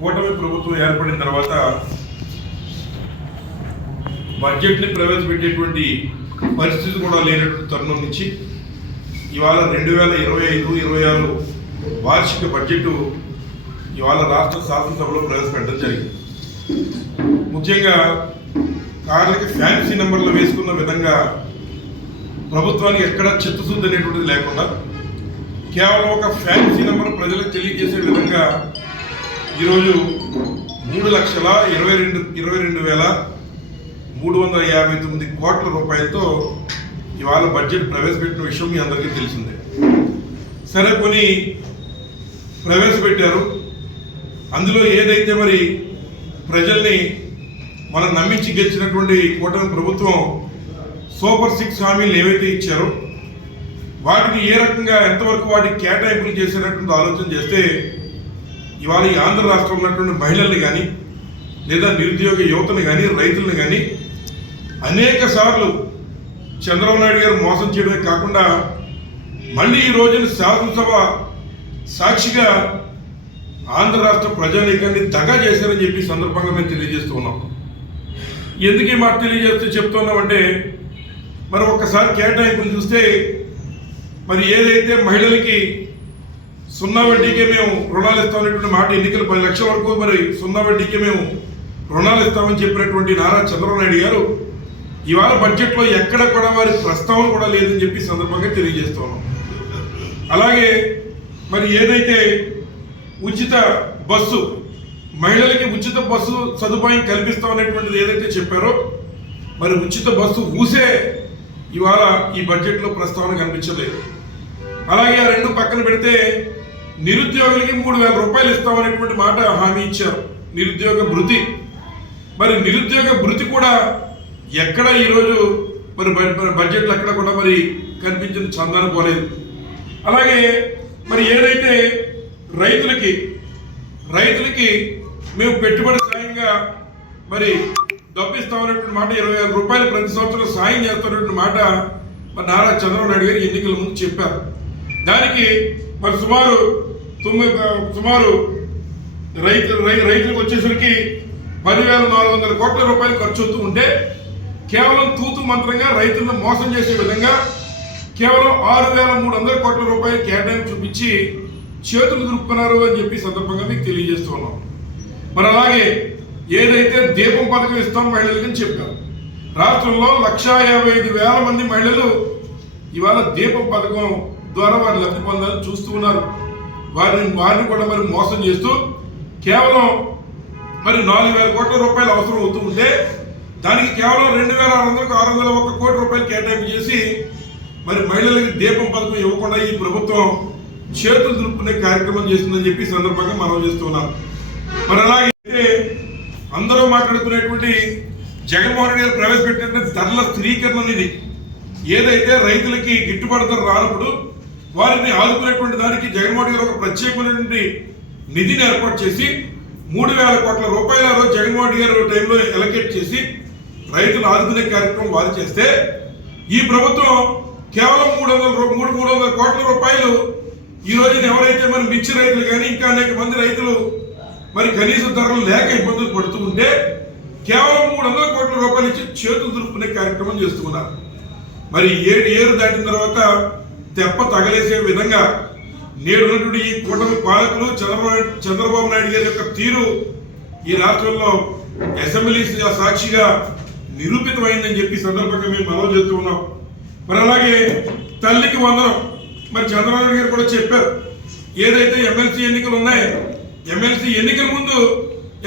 కూటమి ప్రభుత్వం ఏర్పడిన తర్వాత బడ్జెట్ని ప్రవేశపెట్టేటువంటి పరిస్థితి కూడా లేనటువంటి తరుణం నుంచి ఇవాళ 2025-26 వార్షిక బడ్జెట్ ఇవాళ రాష్ట్ర శాసనసభలో ప్రవేశపెట్టడం జరిగింది. ముఖ్యంగా కార్లకి ఫ్యాన్సీ నెంబర్లు వేసుకున్న విధంగా ప్రభుత్వానికి ఎక్కడ చిత్తశుద్ధి అనేటువంటిది లేకుండా కేవలం ఒక ఫ్యాన్సీ నెంబర్ ప్రజలకు తెలియజేసే విధంగా ఈరోజు 3,22,359 కోట్ల రూపాయలతో ఇవాళ బడ్జెట్ ప్రవేశపెట్టిన విషయం మీ అందరికీ తెలిసిందే. సరే కొని ప్రవేశపెట్టారు. అందులో ఏదైతే మరి ప్రజల్ని మనం నమ్మించి గెలిచినటువంటి కూటమి ప్రభుత్వం సూపర్ 6 హామీలు ఏవైతే ఇచ్చారో వాటిని ఏ రకంగా ఎంతవరకు వాటికి కేటాయింపులు చేసేటటువంటి ఆలోచన చేస్తే ఇవాళ ఈ ఆంధ్ర రాష్ట్రంలో ఉన్నటువంటి మహిళల్ని కానీ లేదా నిరుద్యోగ యువతని కానీ రైతులను కానీ అనేక సార్లు చంద్రబాబు నాయుడు గారు మోసం చేయడమే కాకుండా మళ్ళీ ఈ రోజున శాసనసభ సాక్షిగా ఆంధ్ర రాష్ట్ర ప్రజానీకాన్ని దగా చేశారని చెప్పి సందర్భంగా మేము తెలియజేస్తూ ఉన్నాం. ఎందుకు ఈ మాట తెలియజేస్తూ చెప్తున్నామంటే మరి ఒక్కసారి కేటాయింపులు చూస్తే మరి ఏదైతే మహిళలకి 0 వడ్డీకే మేము రుణాలు ఇస్తామనేటువంటి మాట ఎన్నికలు 10 లక్షల వరకు మరి 0 వడ్డీకే మేము రుణాలు ఇస్తామని చెప్పినటువంటి నారా చంద్రబాబు నాయుడు గారు ఇవాళ బడ్జెట్లో ఎక్కడ కూడా వారి ప్రస్తావన కూడా లేదని చెప్పి సందర్భంగా తెలియజేస్తున్నాం. అలాగే మరి ఏదైతే ఉచిత బస్సు మహిళలకి ఉచిత బస్సు సదుపాయం కల్పిస్తామనేటువంటిది ఏదైతే చెప్పారో మరి ఉచిత బస్సు ఊసే ఇవాళ ఈ బడ్జెట్లో ప్రస్తావన కనిపించలేదు. అలాగే ఆ రెండు పక్కన పెడితే నిరుద్యోగులకి 3,000 రూపాయలు ఇస్తామనేటువంటి మాట హామీ ఇచ్చారు. నిరుద్యోగ భృతి మరి నిరుద్యోగ భృతి కూడా ఎక్కడ ఈరోజు మరి బడ్జెట్లో ఎక్కడ కూడా మరి కనిపించిన చందాన పోలేదు. అలాగే మరి ఏదైతే రైతులకి మేము పెట్టుబడి సాయంగా మరి డబ్బు ఇస్తామనేటువంటి మాట 20,000 రూపాయలు ప్రతి సంవత్సరం సాయం చేస్తున్నటువంటి మాట మరి నారా చంద్రబాబు నాయుడు గారు ఎన్నికల ముందు చెప్పారు. దానికి మరి సుమారు రైతులకు వచ్చేసరికి 10,400 కోట్ల రూపాయలు ఖర్చు అవుతూ ఉంటే కేవలం తూతు మంత్రంగా రైతులను మోసం చేసే విధంగా కేవలం 6,300 కోట్ల రూపాయలు కేటాయింపు చూపించి చేతులు దురుపుకున్నారు అని చెప్పి సందర్భంగా మీకు తెలియజేస్తున్నాం. మరి అలాగే ఏదైతే దీపం పథకం ఇస్తాం మహిళలకని చెప్పారు. రాష్ట్రంలో 1,55,000 మంది మహిళలు ఇవాళ దీపం పథకం ద్వారా వారు లబ్ధి పొందాలని చూస్తూ ఉన్నారు. వారిని కూడా మరి మోసం చేస్తూ కేవలం మరి 4,000 కోట్ల రూపాయలు అవసరం అవుతూ ఉంటే దానికి కేవలం 2,601 కోట్ల రూపాయలు కేటాయింపు చేసి మరి మహిళలకి దీపం పథకం ఇవ్వకుండా ఈ ప్రభుత్వం చేతులు దులుపుకునే కార్యక్రమం చేస్తుందని చెప్పి సందర్భంగా మనం చేస్తున్నాం. మరి అలాగే అందరూ మాట్లాడుకునేటువంటి జగన్మోహన్ రెడ్డి గారు ప్రవేశపెట్టినటువంటి ధరల స్థిరీకరణ నిధి ఏదైతే రైతులకి గిట్టుబాటు ధర రానప్పుడు వారిని ఆదుకునేటువంటి దానికి జగన్మోహన్ రెడ్డి గారు ఒక ప్రత్యేకమైనటువంటి నిధిని ఏర్పాటు చేసి 3,000 కోట్ల రూపాయల జగన్మోహన్ రెడ్డి గారు టైంలో ఎలకేట్ చేసి రైతులు ఆదుకునే కార్యక్రమం వారు చేస్తే ఈ ప్రభుత్వం కేవలం 300 కోట్ల రూపాయలు ఈ రోజున ఎవరైతే మరి మిర్చి రైతులు కానీ ఇంకా అనేక మంది రైతులు మరి కనీస ధరలు లేక ఇబ్బందులు పడుతూ ఉంటే కేవలం 300 కోట్ల రూపాయలు ఇచ్చి చేతులు దులుపుకునే కార్యక్రమం చేస్తున్నారు. మరి ఏరు దాటిన తర్వాత తెప్ప తగలేసే విధంగా నేడున్నటువంటి ఈ కూటమి పాలకులు చంద్రబాబు నాయుడు గారి యొక్క తీరు ఈ రాష్ట్రంలో అసెంబ్లీ సాక్షిగా నిరూపితమైందని చెప్పి సందర్భంగా మేము మనవి చేస్తూ ఉన్నాం. మరి అలాగే తల్లికి వందనం మరి చంద్రబాబు నాయుడు గారు కూడా చెప్పారు. ఏదైతే ఎమ్మెల్సీ ఎన్నికలు ఉన్నాయో ఎమ్మెల్సీ ఎన్నికల ముందు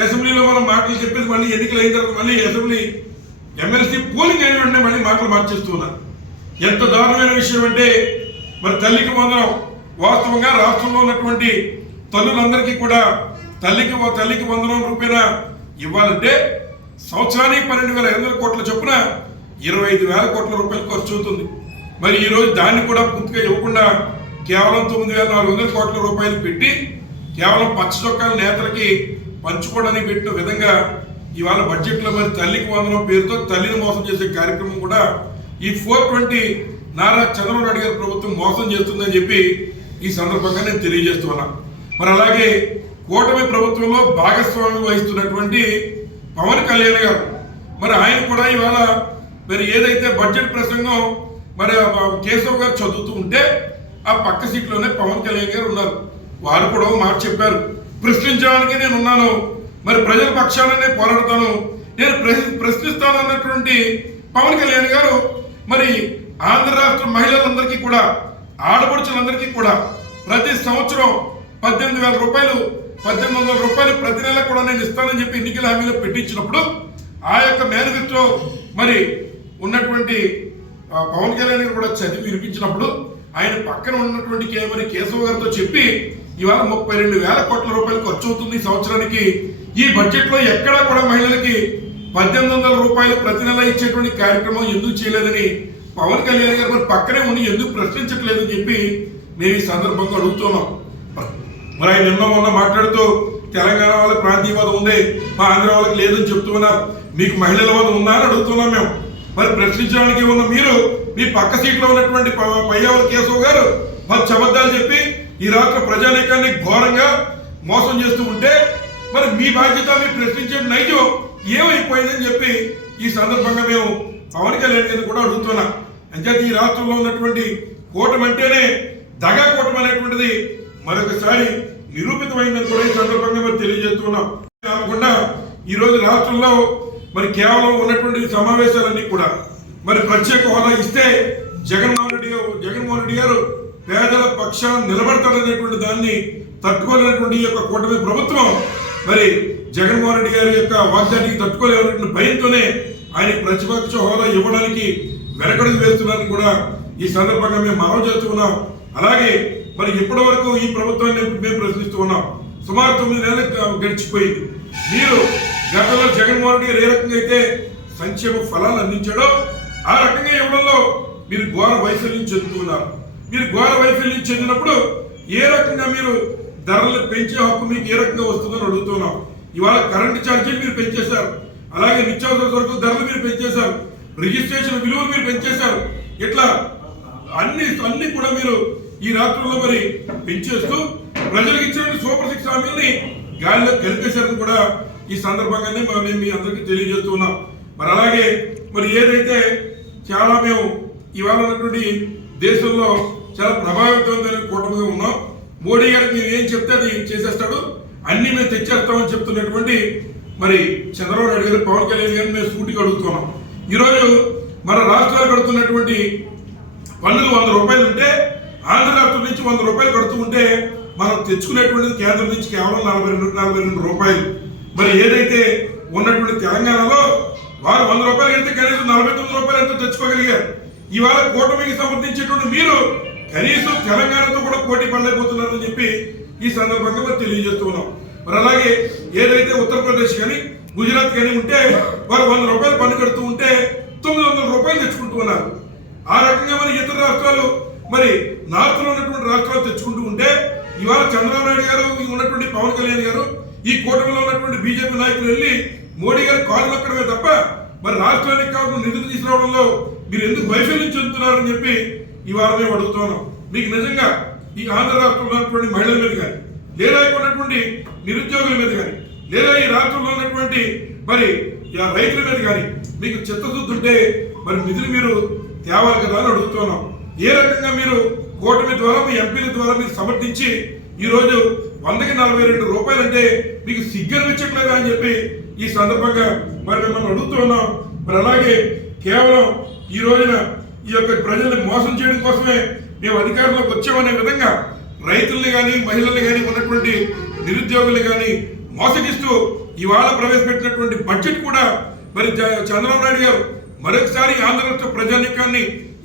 అసెంబ్లీలో మనం మాటలు చెప్పేది మళ్ళీ ఎన్నికలు అయిన తర్వాత మళ్ళీ ఎమ్మెల్సీ పోలింగ్ అయిన వెంటనే మళ్ళీ మాటలు మార్చేస్తూ ఉన్నారు. ఎంత దారుణమైన విషయం అంటే మరి తల్లికి వందనం వాస్తవంగా రాష్ట్రంలో ఉన్నటువంటి తల్లులందరికీ కూడా తల్లికి వందనం రూపాయన ఇవ్వాలంటే సంవత్సరానికి 12,500 కోట్ల చొప్పున 25,000 కోట్ల రూపాయలు ఖర్చు అవుతుంది. మరి ఈరోజు దాన్ని కూడా పూర్తిగా ఇవ్వకుండా కేవలం 9,400 కోట్ల రూపాయలు పెట్టి కేవలం పచ్చ చొక్కాల నేతలకి పంచుకోవడానికి పెట్టిన విధంగా ఇవాళ బడ్జెట్లో మరి తల్లికి వందనం పేరుతో తల్లిని మోసం చేసే కార్యక్రమం కూడా ఈ 420 నారా చంద్రబాబు నాయుడు గారి ప్రభుత్వం మోసం చేస్తుందని చెప్పి ఈ సందర్భంగా నేను తెలియజేస్తున్నా. మరి అలాగే కూటమి ప్రభుత్వంలో భాగస్వామ్యం వహిస్తున్నటువంటి పవన్ కళ్యాణ్ గారు. మరి ఆయన కూడా ఇవాళ మరి ఏదైతే బడ్జెట్ ప్రసంగం మరి కేశవ్ గారు చదువుతూ ఉంటే ఆ పక్క సీట్లోనే పవన్ కళ్యాణ్ గారు ఉన్నారు. వారు కూడా ఒక మాట చెప్పారు, ప్రశ్నించడానికి నేను ఉన్నాను, మరి ప్రజల పక్షాలనే పోరాడతాను, నేను ప్రశ్నిస్తాను అన్నటువంటి పవన్ కళ్యాణ్ గారు మరి ఆంధ్ర రాష్ట్ర మహిళలందరికీ కూడా, ఆడపడుచులందరికీ కూడా ప్రతి సంవత్సరం 18,000 రూపాయలు 1,800 రూపాయలు ప్రతి నెల కూడా నేను ఇస్తానని చెప్పి ఎన్నికల హామీలో పెట్టించినప్పుడు ఆ యొక్క మేనిఫెస్టో మరి ఉన్నటువంటి పవన్ కళ్యాణ్ గారు కూడా చదివి వినిపించినప్పుడు ఆయన పక్కన ఉన్నటువంటి మరి కేశవ్ గారితో చెప్పి ఇవాళ 32,000 కోట్ల రూపాయలు ఖర్చు అవుతుంది సంవత్సరానికి, ఈ బడ్జెట్ లో ఎక్కడా కూడా మహిళలకి 1,800 రూపాయలు ప్రతి నెల ఇచ్చేటువంటి కార్యక్రమం ఎందుకు చేయలేదని పవన్ కళ్యాణ్ గారు మరి పక్కనే ఉండి ఎందుకు ప్రశ్నించట్లేదని చెప్పి మేము ఈ సందర్భంగా అడుగుతున్నాం. మరి ఆయన నిన్న మొన్న మాట్లాడుతూ తెలంగాణ వాళ్ళకి ప్రాంతీయవాదం ఉంది, మా ఆంధ్ర వాళ్ళకి లేదని చెప్తున్నారు, మీకు మహిళల వాదం ఉందా అని అడుగుతున్నాం మేము. మరి ప్రశ్నించడానికి ఉన్న మీరు మీ పక్క సీట్లో ఉన్నటువంటి పయ్యావల కేశవ్ గారు మరి అబద్ధాలు చెప్పి ఈ రాష్ట్ర ప్రజానీకాన్ని ఘోరంగా మోసం చేస్తూ ఉంటే మరి మీ బాధ్యత మీరు ప్రశ్నించే నైజం ఏమైపోయిందని చెప్పి ఈ సందర్భంగా మేము పవన్ కళ్యాణ్ గారిని కూడా అడుగుతున్నాం. అంచేత ఈ రాష్ట్రంలో ఉన్నటువంటి కూటమి అంటేనే దగా కూటమి అనేటువంటిది మరొకసారి నిరూపితమైందని కూడా ఈ సందర్భంగా మరి తెలియజేస్తున్నాం. కాకుండా ఈ రోజు రాష్ట్రంలో మరి కేవలం ఉన్నటువంటి సమావేశాలన్నీ కూడా మరి ప్రత్యేక హోదా ఇస్తే జగన్మోహన్ రెడ్డి గారు పేదల పక్షాన నిలబడతాడనేటువంటి దాన్ని తట్టుకోలేనటువంటి ఈ యొక్క కూటమి ప్రభుత్వం మరి జగన్మోహన్ రెడ్డి గారి యొక్క వాగ్దానికి తట్టుకోలేనటువంటి భయంతోనే ఆయన ప్రతిపక్ష హోదా ఇవ్వడానికి వెనకడుగు వేస్తున్నారని కూడా ఈ సందర్భంగా మేము మనవి చేస్తున్నాం. అలాగే మరి ఇప్పటి వరకు ఈ ప్రభుత్వాన్ని మేము ప్రశ్నిస్తూ ఉన్నాం. సుమారు 9 నెలలు గడిచిపోయింది. మీరు గతంలో జగన్మోహన్ రెడ్డి గారు ఏ రకంగా అయితే సంక్షేమ ఫలాలు అందించాడో ఆ రకంగా ఇవ్వడంలో మీరు ఘోర వైఫల్యం చెందుతున్నారు. మీరు ఘోర వైఫల్యం చెందినప్పుడు ఏ రకంగా మీరు ధరలు పెంచే హక్కు మీకు ఏ రకంగా వస్తుందని అడుగుతున్నాం. ఇవాళ కరెంటు ఛార్జీలు మీరు పెంచేశారు, అలాగే నిత్యావసర సరుకుల ధరలు మీరు పెంచేశారు, రిజిస్ట్రేషన్ విలువలు మీరు పెంచేశారు. ఇట్లా అన్ని కూడా మీరు ఈ రాష్ట్రంలో మరి పెంచేస్తూ ప్రజలకు ఇచ్చినటువంటి సూపర్ 6 హామీల్ని గాలిలో కలిపేశారని కూడా ఈ సందర్భంగానే మేము మీ అందరికీ తెలియజేస్తున్నాం. మరి అలాగే మరి ఏదైతే చాలా మేము ఇవాళ ఉన్నటువంటి దేశంలో చాలా ప్రభావితమైన కూటమిగా ఉన్నాం. మోడీ గారికి మేము ఏం చెప్తే అది చేసేస్తాడు, అన్ని మేము తెచ్చేస్తామని చెప్తున్నటువంటి మరి చంద్రబాబు నాయుడు గారు, పవన్ కళ్యాణ్ గారిని మేము సూటిగా అడుగుతున్నాం. ఈరోజు మన రాష్ట్రాలు కడుతున్నటువంటి పన్నులు 100 రూపాయలు ఉంటే ఆంధ్ర రాష్ట్రం నుంచి 100 రూపాయలు కడుతూ ఉంటే మనం తెచ్చుకునేటువంటిది కేంద్రం నుంచి కేవలం 42 రూపాయలు. మరి ఏదైతే ఉన్నటువంటి తెలంగాణలో వారు 100 రూపాయలు కడితే కనీసం 49 రూపాయలు ఎంతో తెచ్చుకోగలిగారు. ఇవాళ కూటమికి సమర్థించేటువంటి మీరు కనీసం తెలంగాణతో కూడా పోటీ పడలేకపోతున్నారని చెప్పి ఈ సందర్భంగా మరి తెలియజేస్తున్నాం. మరి అలాగే ఏదైతే ఉత్తరప్రదేశ్ కానీ గుజరాత్ కానీ ఉంటే వారు 100 రూపాయలు పన్ను కడుతూ ఉంటే 900 రూపాయలు తెచ్చుకుంటూ ఉన్నారు. ఆ రకంగా మరి ఇతర రాష్ట్రాలు మరి నార్త్ లో ఉన్నటువంటి రాష్ట్రాలు తెచ్చుకుంటూ ఉంటే ఇవాళ చంద్రబాబు నాయుడు గారు ఉన్నటువంటి పవన్ కళ్యాణ్ గారు ఈ కూటమిలో ఉన్నటువంటి బీజేపీ నాయకులు వెళ్ళి మోడీ గారు కాలు నొక్కడమే తప్ప మరి రాష్ట్రానికి కావాల్సిన నిధులు తీసుకురావడంలో మీరు ఎందుకు వైఫల్యం చెందుతున్నారని చెప్పి ఇవాళ మేము అడుగుతున్నాం. మీకు నిజంగా ఈ ఆంధ్ర రాష్ట్రంలో ఉన్నటువంటి మహిళల మీద కానీ లేదా ఉన్నటువంటి నిరుద్యోగుల మీద కానీ లేదా ఈ రాష్ట్రంలో ఉన్నటువంటి మరి రైతుల మీద కానీ మీకు చిత్తశుద్ధి ఉంటే మరి నిధులు మీరు తేవాలి కదా అని అడుగుతున్నాం. ఏ రకంగా మీరు కూటమి ద్వారా మీ ఎంపీల ద్వారా మీరు సమర్థించి ఈ రోజు 100కి 42 రూపాయలు అంటే మీకు సిగ్గనిపించట్లేదా అని చెప్పి ఈ సందర్భంగా మరి మిమ్మల్ని అడుగుతున్నాం. మరి అలాగే కేవలం ఈ రోజున ఈ యొక్క ప్రజల్ని మోసం చేయడం కోసమే మేము అధికారంలోకి వచ్చామనే విధంగా రైతుల్ని కానీ మహిళల్ని కానీ ఉన్నటువంటి నిరుద్యోగుల్ని కానీ మోసగిస్తూ ఇవాళ ప్రవేశపెట్టినటువంటి బడ్జెట్ కూడా మరి చంద్రబాబు నాయుడు గారు మరొకసారి ఆంధ్ర రాష్ట్ర ప్రజానీకాన్ని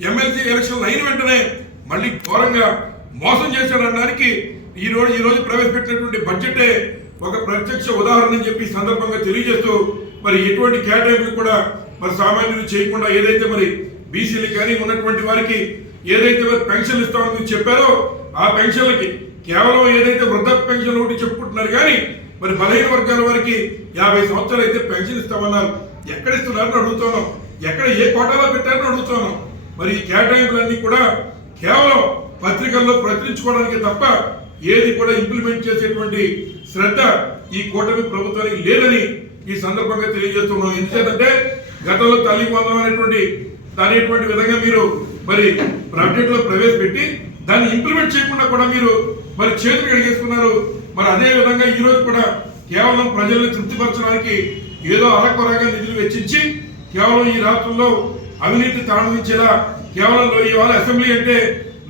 ఎమ్మెల్సీ ఎలక్షన్లు అయిన వెంటనే మళ్ళీ ఘోరంగా మోసం చేశారనడానికి ఈ రోజు ప్రవేశపెట్టినటువంటి బడ్జెటే ఒక ప్రత్యక్ష ఉదాహరణ అని చెప్పి సందర్భంగా తెలియజేస్తూ మరి ఎటువంటి కేటాయింపులు కూడా మరి సామాన్యులు చేయకుండా ఏదైతే మరి బీసీలకు కానీ ఉన్నటువంటి వారికి ఏదైతే మరి పెన్షన్లు ఇస్తామని మీరు చెప్పారో ఆ పెన్షన్లకి కేవలం ఏదైతే వృద్ధాప్య పెన్షన్ ఒకటి చెప్పుకుంటున్నారు కానీ మరి బలహీన వర్గాల వారికి 50 సంవత్సరాలు అయితే పెన్షన్ ఇస్తామన్నారు. ఎక్కడ ఇస్తున్నారని అడుగుతున్నాం, ఎక్కడ ఏ కోటాలో పెట్టారని అడుగుతున్నాం. మరి ఈ కేటాయింపులన్నీ కూడా కేవలం పత్రికల్లో ప్రచురించుకోవడానికి తప్ప ఏది కూడా ఇంప్లిమెంట్ చేసేటువంటి శ్రద్ధ ఈ కూటమి ప్రభుత్వానికి లేదని ఈ సందర్భంగా తెలియజేస్తున్నాం. ఎందుకంటే గతంలో తల్లి వందనం అనేటువంటి విధంగా మీరు మరి బడ్జెట్ లో ప్రవేశపెట్టి దాన్ని ఇంప్లిమెంట్ చేయకుండా కూడా మీరు మరి చేతులు కడిగేసుకున్నారు. మరి అదే విధంగా ఈ రోజు కూడా కేవలం ప్రజల్ని తృప్తిపరచడానికి ఏదో అరకొరగా నిధులు వెచ్చించి కేవలం ఈ రాష్ట్రంలో అవినీతి తాండవించేలా కేవలం ఇవాళ అసెంబ్లీ అంటే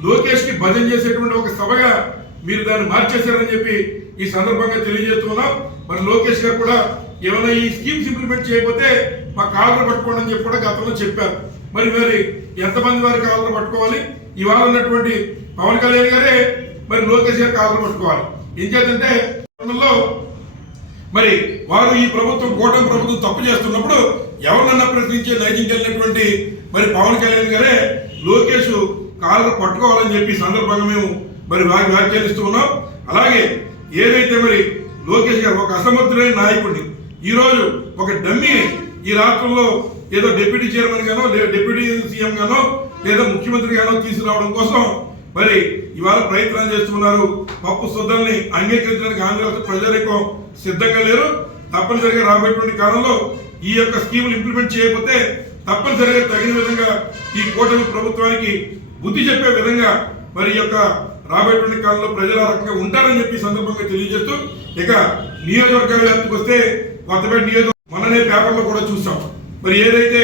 లోకేష్ కి భజన చేసేటువంటి ఒక సభగా మీరు దాన్ని మార్చేశారని చెప్పి ఈ సందర్భంగా తెలియజేస్తున్నాం. మరి లోకేష్ గారు కూడా ఏమైనా ఈ స్కీమ్స్ ఇంప్లిమెంట్ చేయకపోతే మా కాలర్ పట్టుకోండి అని చెప్పి కూడా గతంలో చెప్పారు. మరి ఎంతమంది వారి కాలర్ పట్టుకోవాలి? ఇవాళ ఉన్నటువంటి పవన్ కళ్యాణ్ గారే మరి లోకేష్ గారి కాలర్ పట్టుకోవాలి. ఏం చేద్దంటే మరి వారు ఈ ప్రభుత్వం కూటమి ప్రభుత్వం తప్పు చేస్తున్నప్పుడు ఎవరినన్నా ప్రశ్నించే నైజం కలిగినటువంటి మరి పవన్ కళ్యాణ్ గారే లోకేష్ కాలర్ పట్టుకోవాలని చెప్పి సందర్భంగా మేము మరి వ్యాఖ్యానిస్తూ ఉన్నాం. అలాగే ఏదైతే మరి లోకేష్ గారు ఒక అసమర్థుడైన నాయకుడిని ఈ రోజు ఒక డమ్మీ ఈ రాష్ట్రంలో ఏదో డిప్యూటీ చైర్మన్ గానో లేదా డిప్యూటీ సీఎం గానో లేదా ముఖ్యమంత్రి గానో తీసుకురావడం కోసం మరి ఇవాళ ప్రయత్నాలు చేస్తున్నారు. పప్పు శుద్ధాన్ని అంగీకరించడానికి ఆంధ్రప్రదేశ్ ప్రజలకు సిద్ధంగా లేరు. తప్పనిసరిగా రాబోయేటువంటి కాలంలో ఈ యొక్క స్కీములు ఇంప్లిమెంట్ చేయకపోతే తప్పనిసరిగా తగిన విధంగా ఈ కూటమి ప్రభుత్వానికి బుద్ధి చెప్పే విధంగా మరి ఈ యొక్క రాబోయేటువంటి కాలంలో ప్రజల రకంగా ఉంటారని చెప్పి సందర్భంగా తెలియజేస్తూ ఇక నియోజకవర్గ వ్యాప్తికి వస్తే కొత్తపేట నియోజకవర్గం మొన్ననే పేపర్లో కూడా చూసాం. మరి ఏదైతే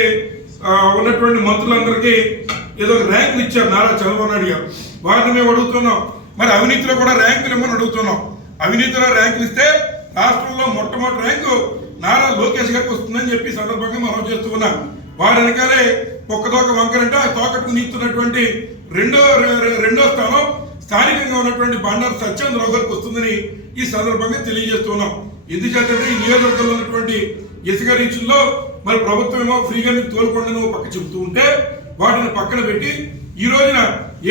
ఉన్నటువంటి మంత్రులందరికీ ఏదో ర్యాంకులు ఇచ్చారు నారా చంద్రబాబు నాయుడు గారు, వారిని మేము అడుగుతున్నాం. మరి అవినీతిలో కూడా ర్యాంకులు ఇవ్వమని అడుగుతున్నాం. అవినీతిలో ర్యాంకులు ఇస్తే రాష్ట్రంలో మొట్టమొదటి ర్యాంకు నారా లోకేష్ గారికి వస్తుందని చెప్పి సందర్భంగా మనం చేస్తూ ఉన్నాం. వారి వెనకాలే ఒక్కదోక వంకరంటే ఆ తోకకు నీస్తున్నటువంటి రెండో స్థానం స్థానికంగా ఉన్నటువంటి బండారు సత్యేంద్రరావు గారికి వస్తుందని ఈ సందర్భంగా తెలియజేస్తున్నాం. ఎందుకంటే ఈ నియోజకవర్గంలో ఉన్నటువంటి ఇసుక రీచుల్లో మరి ప్రభుత్వం ఏమో ఫ్రీగా మీకు తోలుకొండను పక్క చెబుతూ ఉంటే వాటిని పక్కన పెట్టి ఈ రోజున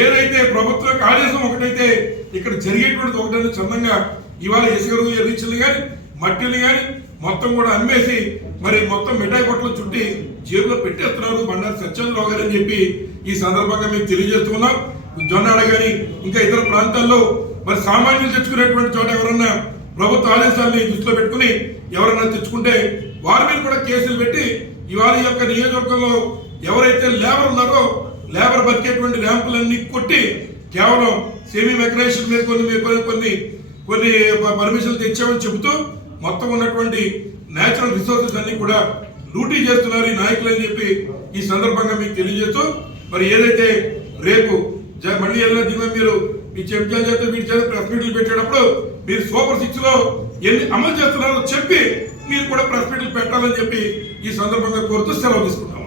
ఏదైతే ప్రభుత్వం ఆదేశం ఒకటైతే ఇక్కడ జరిగేటువంటిది ఒకటైతే చందంగా ఇవాళ ఇసుక రీచులు కానీ మట్టిని కానీ మొత్తం కూడా అమ్మేసి మరి మొత్తం మిఠాయి పొట్టలు చుట్టి జేబులో పెట్టేస్తున్నారు బండారు సత్యేంద్రరావు గారు అని చెప్పి ఈ సందర్భంగా మేము తెలియజేస్తున్నాం. జొన్నాడ కానీ ఇంకా ఇతర ప్రాంతాల్లో మరి సామాన్యులు తెచ్చుకునేటువంటి చోట ఎవరన్నా ప్రభుత్వ ఆదేశాలని దృష్టిలో పెట్టుకుని ఎవరన్నా తెచ్చుకుంటే వారి మీద కూడా కేసులు పెట్టి ఇవాళ యొక్క నియోజకవర్గంలో ఎవరైతే లేబర్ ఉన్నారో లేబర్ బతికేటువంటి ర్యాంపులన్నీ కొట్టి కేవలం సెమీ మెకనైజేషన్ మీద కొన్ని పర్మిషన్లు తెచ్చామని చెబుతూ మొత్తం ఉన్నటువంటి నేచురల్ రిసోర్సెస్ అన్ని కూడా లూటీ చేస్తున్నారు ఈ నాయకులు అని చెప్పి ఈ సందర్భంగా మీకు తెలియజేస్తూ మరి ఏదైతే రేపు మళ్ళీ ఏదైనా దీని మీరు మీ చెప్తాల చేత వీటి చేత ప్రెస్ మీట్లు పెట్టేటప్పుడు మీరు సూపర్ 6 లో ఎన్ని అమలు చేస్తున్నారో చెప్పి మీరు కూడా ప్రెస్ మీట్లు పెట్టాలని చెప్పి ఈ సందర్భంగా కోరుతూ సెలవు తీసుకుంటాం.